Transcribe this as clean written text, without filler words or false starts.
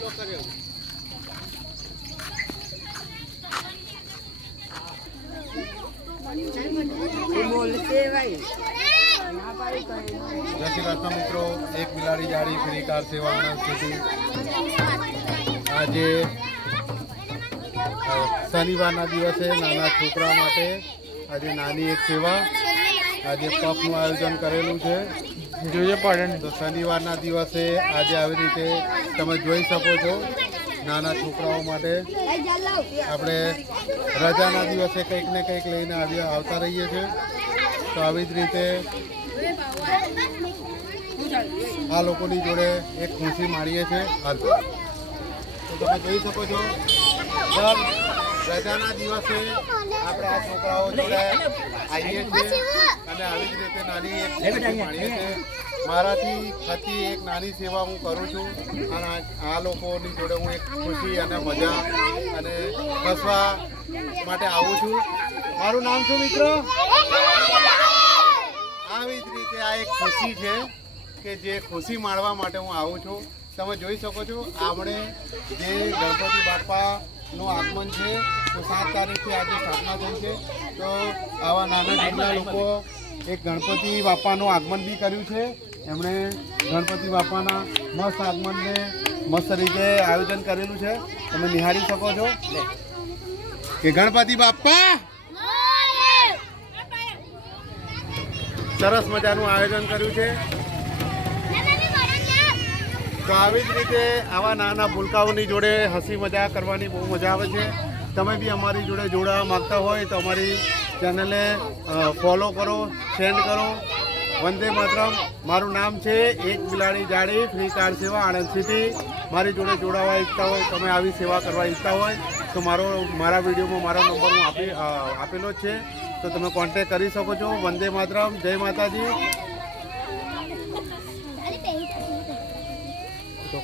જય શ્રી કૃષ્ણ મિત્રો, એક બિલાડી જાળી ફ્રી કાર સેવા આણંદ સિટી। આજે શનિવારના દિવસે નાના છોકરા માટે આજે નાની એક સેવા, આજે પફનું આયોજન કરેલું છે। જોઈએ પડે તો શનિવારના દિવસે આજે આવી રીતે તમે જોઈ શકો છો, નાના છોકરાઓ માટે આપણે રજાના દિવસે કંઈક ને કંઈક લઈને આવતા રહીએ છીએ। તો આવી જ રીતે આ લોકોની જોડે એક ખુશી માણીએ છીએ। તો તમે જોઈ શકો છો, દર રજાના દિવસે આપણે આ છોકરાઓ જોડે આવીએ છીએ અને આવી જ રીતે નાની એક ખુશી માણીએ છીએ। મારાથી થતી એક નાની સેવા હું કરું છું અને આ લોકોની જોડે હું એક ખુશી અને મજા અને હસવા માટે આવું છું। મારું નામ શું મિત્રો? આવી જ રીતે આ એક ખુશી છે કે જે ખુશી માણવા માટે હું આવું છું। તમે જોઈ શકો છો, આપણે જે ગણપતિ બાપાનું આગમન છે તો 7 તારીખથી આજે સ્થાપના થઈ છે। તો આવા નાના નાના લોકો એક ગણપતિ બાપાનું આગમન બી કર્યું છે। એમણે ગણપતિ બાપાના મસ્ત આગમનને મસ્ત રીતે આયોજન કરેલું છે। તમે નિહાળી શકો છો કે ગણપતિ બાપા સરસ મજાનું આયોજન કર્યું છે। તો આવી જ રીતે આવા નાના ભૂલકાઓની જોડે હસી મજા કરવાની બહુ મજા આવે છે। તમે બી અમારી જોડે જોડાવા માગતા હોય તો અમારી ચેનલને ફોલો કરો, સેન્ડ કરો। વંદે માતરમ। મારું નામ છે એક બિલાડી જાળી ફ્રી કાર સેવા આણંદ સિટી। મારી જોડે જોડાવા ઈચ્છતા હોય, તમે આવી સેવા કરવા ઈચ્છતા હોય તો મારા વિડીયોમાં મારો નંબર હું આપેલો જ છે, તો તમે કોન્ટેક્ટ કરી શકો છો। વંદે માતરમ, જય માતાજી। તો